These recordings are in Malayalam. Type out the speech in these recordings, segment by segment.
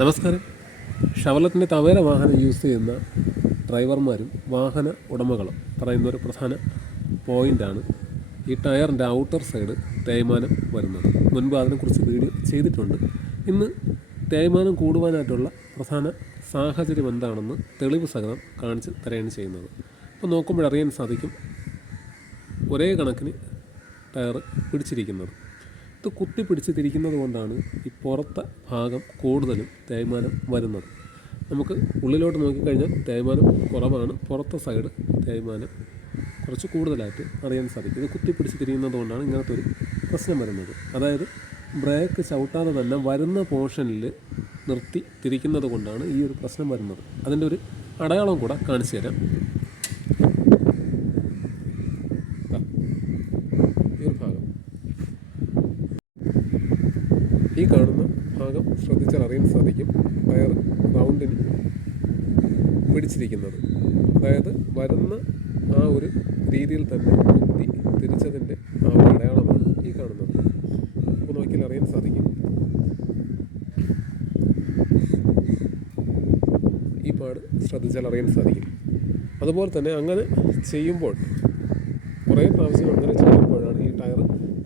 നമസ്കാരം. ഷവർലെറ്റിൻ്റെ തവേര വാഹനം യൂസ് ചെയ്യുന്ന ഡ്രൈവർമാരും വാഹന ഉടമകളും പറയുന്ന ഒരു പ്രധാന പോയിൻ്റാണ് ഈ ടയറിൻ്റെ ഔട്ടർ സൈഡ് തേയ്മാനം വരുന്നത്. മുൻപ് അതിനെക്കുറിച്ച് വീഡിയോ ചെയ്തിട്ടുണ്ട്. ഇന്ന് തേയ്മാനം കൂടുവാനായിട്ടുള്ള പ്രധാന സാഹചര്യം എന്താണെന്ന് തെളിവ് സഹിതം കാണിച്ച് തരുകയാണ് ചെയ്യുന്നത്. അപ്പോൾ നോക്കുമ്പോഴറിയാൻ സാധിക്കും ഒരേ കണക്കിന് ടയർ പിടിച്ചിരിക്കുന്നത്. ഇത് കുത്തി പിടിച്ച് തിരിക്കുന്നത് കൊണ്ടാണ് ഈ പുറത്തെ ഭാഗം കൂടുതലും തേയ്മാനം വരുന്നത്. നമുക്ക് ഉള്ളിലോട്ട് നോക്കിക്കഴിഞ്ഞാൽ തേയ്മാനം കുറവാണ്, പുറത്തെ സൈഡ് തേയ്മാനം കുറച്ച് കൂടുതലായിട്ട് അറിയാൻ സാധിക്കും. ഇത് കുത്തി പിടിച്ച് തിരിയുന്നത് കൊണ്ടാണ് ഇങ്ങനത്തെ ഒരു പ്രശ്നം വരുന്നത്. അതായത് ബ്രേക്ക് ചവിട്ടാതെ തന്നെ വരുന്ന പോർഷനിൽ നിർത്തി തിരിക്കുന്നത് കൊണ്ടാണ് ഈ ഒരു പ്രശ്നം വരുന്നത്. അതിൻ്റെ ഒരു അടയാളം കൂടെ കാണിച്ചു തരാം. ഈ ഒരു ഭാഗം, ഈ കാണുന്ന ഭാഗം ശ്രദ്ധിച്ചാൽ അറിയാൻ സാധിക്കും ടയർ റൗണ്ടിന് പിടിച്ചിരിക്കുന്നത്. അതായത് വരുന്ന ആ ഒരു രീതിയിൽ തന്നെ കുത്തി തിരിച്ചതിൻ്റെ ആ ഒരു അടയാളമാണ് ഈ കാണുന്നത്. അപ്പോൾ നോക്കിയാൽ അറിയാൻ സാധിക്കും. ഈ പാട് ശ്രദ്ധിച്ചാൽ അറിയാൻ സാധിക്കും. അതുപോലെ തന്നെ അങ്ങനെ ചെയ്യുമ്പോൾ, കുറേ പ്രാവശ്യം അങ്ങനെ ചെയ്യുമ്പോഴാണ് ഈ ടയർ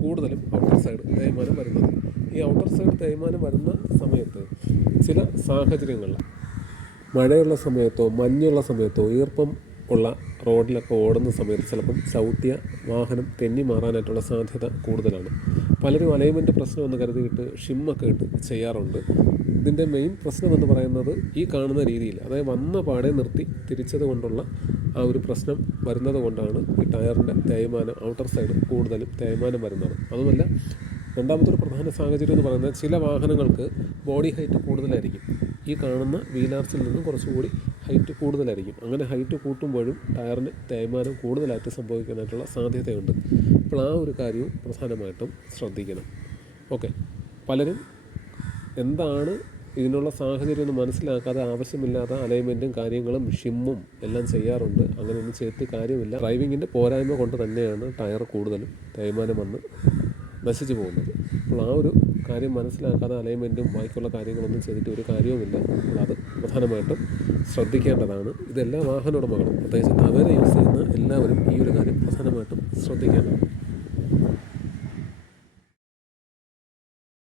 കൂടുതലും ഔട്ടർ സൈഡ് തേയ്മാനം വരുന്നത്. ഈ ഔട്ടർ സൈഡ് തേയ്മാനം വരുന്ന സമയത്ത് ചില സാഹചര്യങ്ങളിൽ മഴയുള്ള സമയത്തോ മഞ്ഞുള്ള സമയത്തോ ഈർപ്പം ഉള്ള റോഡിലൊക്കെ ഓടുന്ന സമയത്ത് ചിലപ്പം ചവിട്ടിയ വാഹനം തെന്നി മാറാനായിട്ടുള്ള സാധ്യത കൂടുതലാണ്. പലരും അലൈൻമെൻറ്റ് പ്രശ്നമെന്ന് കരുതിയിട്ട് ഷിമ്മൊക്കെ ഇട്ട് ചെയ്യാറുണ്ട്. ഇതിൻ്റെ മെയിൻ പ്രശ്നമെന്ന് പറയുന്നത് ഈ കാണുന്ന രീതിയിൽ, അതായത് വന്ന പാടെ നിർത്തി തിരിച്ചത് കൊണ്ടുള്ള ആ ഒരു പ്രശ്നം വരുന്നത് കൊണ്ടാണ് ഈ ടയറിൻ്റെ തേയ്മാനം ഔട്ടർ സൈഡ് കൂടുതലും തേയ്മാനം വരുന്നത്. അതുമല്ല, രണ്ടാമതൊരു പ്രധാന സാഹചര്യം എന്ന് പറയുന്നത് ചില വാഹനങ്ങൾക്ക് ബോഡി ഹൈറ്റ് കൂടുതലായിരിക്കും. ഈ കാണുന്ന വീലാർച്ചിൽ നിന്നും കുറച്ചുകൂടി ഹൈറ്റ് കൂടുതലായിരിക്കും. അങ്ങനെ ഹൈറ്റ് കൂട്ടുമ്പോഴും ടയറിന് തേയ്മാനം കൂടുതലായിട്ട് സംഭവിക്കാനായിട്ടുള്ള സാധ്യതയുണ്ട്. അപ്പോൾ ആ ഒരു കാര്യവും പ്രധാനമായിട്ടും ശ്രദ്ധിക്കണം. ഓക്കെ, പലരും എന്താണ് ഇതിനുള്ള സാഹചര്യം ഒന്ന് മനസ്സിലാക്കാതെ ആവശ്യമില്ലാത്ത അലൈൻമെൻറ്റും കാര്യങ്ങളും ഷിമ്മും എല്ലാം ചെയ്യാറുണ്ട്. അങ്ങനെയൊന്നും ചെയ്തിട്ട് കാര്യമില്ല. ഡ്രൈവിങ്ങിൻ്റെ പോരായ്മ കൊണ്ട് തന്നെയാണ് ടയർ കൂടുതലും തേയ്മാനം വന്ന് നശിച്ചു പോകുന്നത്. അപ്പോൾ ആ ഒരു കാര്യം മനസ്സിലാക്കാതെ അലൈൻമെൻറ്റും ബാക്കിയുള്ള കാര്യങ്ങളൊന്നും ചെയ്തിട്ട് ഒരു കാര്യവുമില്ല. അപ്പോൾ അത് പ്രധാനമായിട്ടും ശ്രദ്ധിക്കേണ്ടതാണ്. ഇതെല്ലാ വാഹന ഉടമകളും, പ്രത്യേകിച്ച് തവേര യൂസ് ചെയ്യുന്ന എല്ലാവരും ഈ ഒരു കാര്യം പ്രധാനമായിട്ടും ശ്രദ്ധിക്കേണ്ടതാണ്.